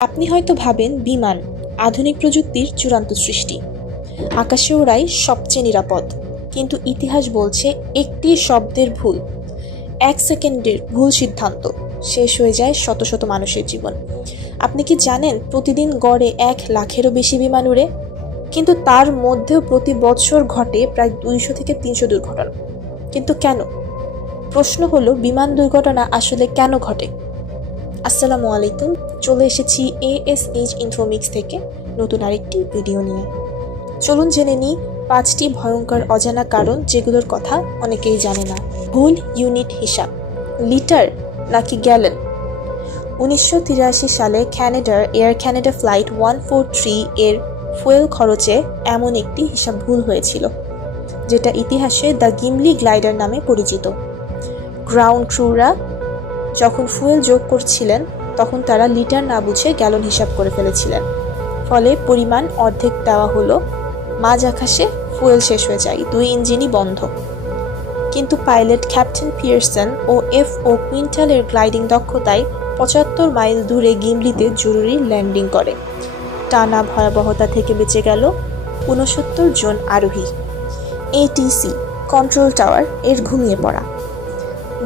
আপনি হয়তো ভাবেন বিমান আধুনিক প্রযুক্তির চূড়ান্ত সৃষ্টি, আকাশে ওড়াই সবচেয়ে নিরাপদ। কিন্তু ইতিহাস বলছে একটি শব্দের ভুল, 1 সেকেন্ডের ভুল সিদ্ধান্ত শেষ হয়ে যায় শত শত মানুষের জীবন। আপনি কি জানেন প্রতিদিন গড়ে 1 লাখেরও বেশি বিমান উড়ে, কিন্তু তার মধ্যেও প্রতি বছর ঘটে প্রায় 200 থেকে 300 দুর্ঘটনা। কিন্তু কেন? প্রশ্ন হলো বিমান দুর্ঘটনা আসলে কেন ঘটে? আসসালামু আলাইকুম, চলে এসেছি ASH ইনফোমিক্স থেকে নতুন আরেকটি ভিডিও নিয়ে। চলুন জেনে নিই 5টি ভয়ঙ্কর অজানা কারণ যেগুলোর কথা অনেকেই জানে না। ভুল ইউনিট হিসাব, লিটার নাকি গ্যালন? 1983 সালে কানাডার এয়ার কানাডা ফ্লাইট 143 এর ফুয়েল খরচে এমন একটি হিসাব ভুল হয়েছিল, যেটা ইতিহাসে দ্য গিমলি গ্লাইডার নামে পরিচিত। গ্রাউন্ড ক্রুরা যখন ফুয়েল যোগ করছিলেন তখন তারা লিটার না বুঝে গ্যালন হিসাব করে ফেলেছিলেন, ফলে পরিমাণ অর্ধেক দেওয়া হলো। মাঝ আকাশে ফুয়েল শেষ হয়ে যায়, 2 ইঞ্জিনই বন্ধ। কিন্তু পাইলট ক্যাপ্টেন পিয়ারসন ও FO কুইন্টালের গ্লাইডিং দক্ষতায় 75 মাইল দূরে গিমলিতে জরুরি ল্যান্ডিং করে। টানা ভয়াবহতা থেকে বেঁচে গেল 69 জন আরোহী। ATC কন্ট্রোল টাওয়ার এর ঘুমিয়ে পড়া।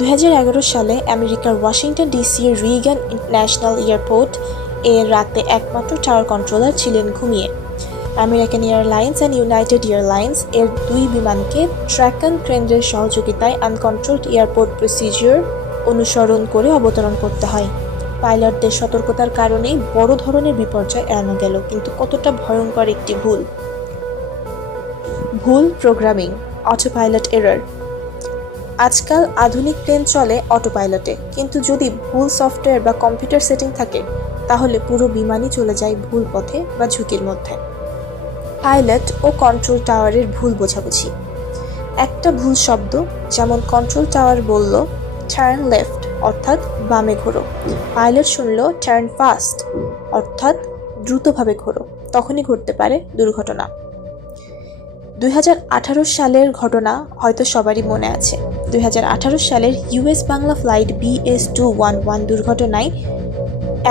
2011 সালে আমেরিকার ওয়াশিংটন ডিসির রিগান ইন্টারন্যাশনাল এয়ারপোর্ট এর রাতে একমাত্র টাওয়ার কন্ট্রোলার ছিলেন ঘুমিয়ে। American airlines and United airlines এর 2 বিমানকে ট্র্যাকন কেন্দ্রের সহযোগিতায় আনকন্ট্রোলড এয়ারপোর্ট প্রসিজিওর অনুসরণ করে অবতরণ করতে হয়। পাইলটদের সতর্কতার কারণেই বড় ধরনের বিপর্যয় এড়ানো গেল, কিন্তু কতটা ভয়ঙ্কর একটি ভুল! ভুল প্রোগ্রামিং, অটো পাইলট এরর। আজকাল আধুনিক প্লেন চলে অটো পাইলটে, কিন্তু যদি ভুল সফটওয়্যার বা কম্পিউটার সেটিং থাকে তাহলে পুরো বিমানই চলে যায় ভুল পথে বা ঝুঁকির মধ্যে। পাইলট ও কন্ট্রোল টাওয়ারের ভুল বোঝাবুঝি। একটা ভুল শব্দ, যেমন কন্ট্রোল টাওয়ার বলল টার্ন লেফট অর্থাৎ বামে ঘোরো, পাইলট শুনল টার্ন ফাস্ট অর্থাৎ দ্রুতভাবে ঘোরো, তখনই ঘটতে পারে দুর্ঘটনা। 2018 সালের ঘটনা হয়তো সবারই মনে আছে। 2018 সালের US বাংলা ফ্লাইট BS211 দুর্ঘটনায়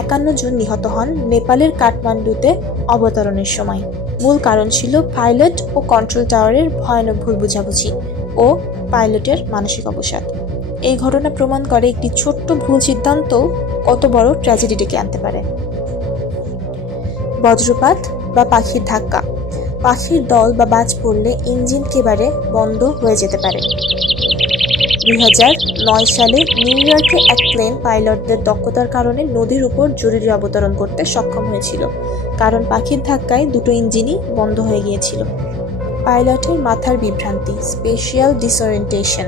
51 জন নিহত হন নেপালের কাঠমান্ডুতে অবতরণের সময়। মূল কারণ ছিল পাইলট ও কন্ট্রোল টাওয়ারের ভয়ানক ভুল বোঝাবুঝি ও পাইলটের মানসিক অবসাদ। এই ঘটনা প্রমাণ করে একটি ছোট্ট ভুল সিদ্ধান্ত কত বড় ট্র্যাজেডি ডেকে আনতে পারে। বজ্রপাত বা পাখির ধাক্কা। পাখির দল বা বাজ পড়লে ইঞ্জিন একেবারে বন্ধ হয়ে যেতে পারে। 2009 সালে নিউ ইয়র্কে এক প্লেন পাইলটদের দক্ষতার কারণে নদীর উপর জরুরি অবতরণ করতে সক্ষম হয়েছিল, কারণ পাখির ধাক্কায় 2টো ইঞ্জিনই বন্ধ হয়ে গিয়েছিল। পাইলটের মাথার বিভ্রান্তি, স্পেশিয়াল ডিসওরিয়েন্টেশন।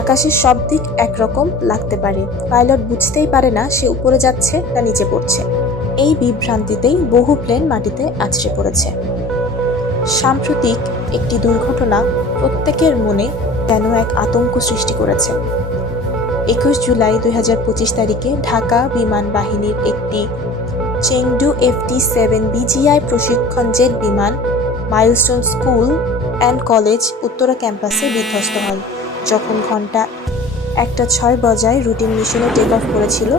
আকাশের সব দিক একরকম লাগতে পারে, পাইলট বুঝতেই পারে না সে উপরে যাচ্ছে না নিচে পড়ছে। এই বিভ্রান্তিতেই বহু প্লেন মাটিতে আছড়ে পড়েছে। সাম্প্রতিক একটি দুর্ঘটনা প্রত্যেকের মনে যেন এক আতঙ্ক সৃষ্টি করেছে। 21 জুলাই 2025 তারিখে ঢাকা বিমান বাহিনীর একটি চেংডু FT-7 BGI প্রশিক্ষণ জেট বিমান milestone school and college Uttara ক্যাম্পাসে বিধ্বস্ত হয়। যখন ঘন্টা 1:06 বাজায় রুটিন মিশনে টেক অফ করেছিল,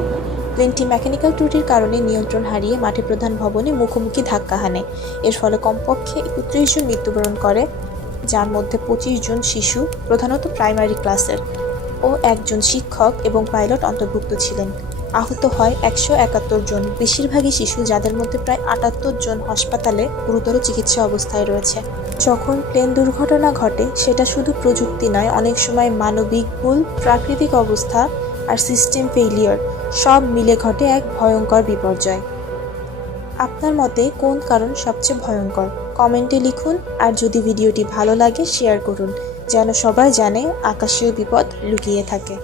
প্লেনটি মেকানিক্যাল ত্রুটির কারণে নিয়ন্ত্রণ হারিয়ে মাঠে প্রধান ভবনে মুখোমুখি ধাক্কা হানে। এর ফলে কমপক্ষে 31 জন মৃত্যুবরণ করে, যার মধ্যে 25 জন শিশু, প্রধানত প্রাইমারি ক্লাসের, ও 1 জন শিক্ষক এবং পাইলট অন্তর্ভুক্ত ছিলেন। আহত হয় 171 জন, বেশিরভাগই শিশু, যাদের মধ্যে প্রায় 78 জন হাসপাতালে গুরুতর চিকিৎসা অবস্থায় রয়েছে। যখন প্লেন দুর্ঘটনা ঘটে সেটা শুধু প্রযুক্তি নয়, অনেক সময় মানবিক ভুল, প্রাকৃতিক অবস্থা আর সিস্টেম ফেইলিয়ার সব মিলে ঘটে এক ভয়ঙ্কর বিপর্যয়। আপনার মতে কোন কারণ সবচেয়ে ভয়ঙ্কর? কমেন্টে লিখুন, আর যদি ভিডিওটি ভালো লাগে শেয়ার করুন, যেন সবাই জানে আকাশীয় বিপদ লুকিয়ে থাকে।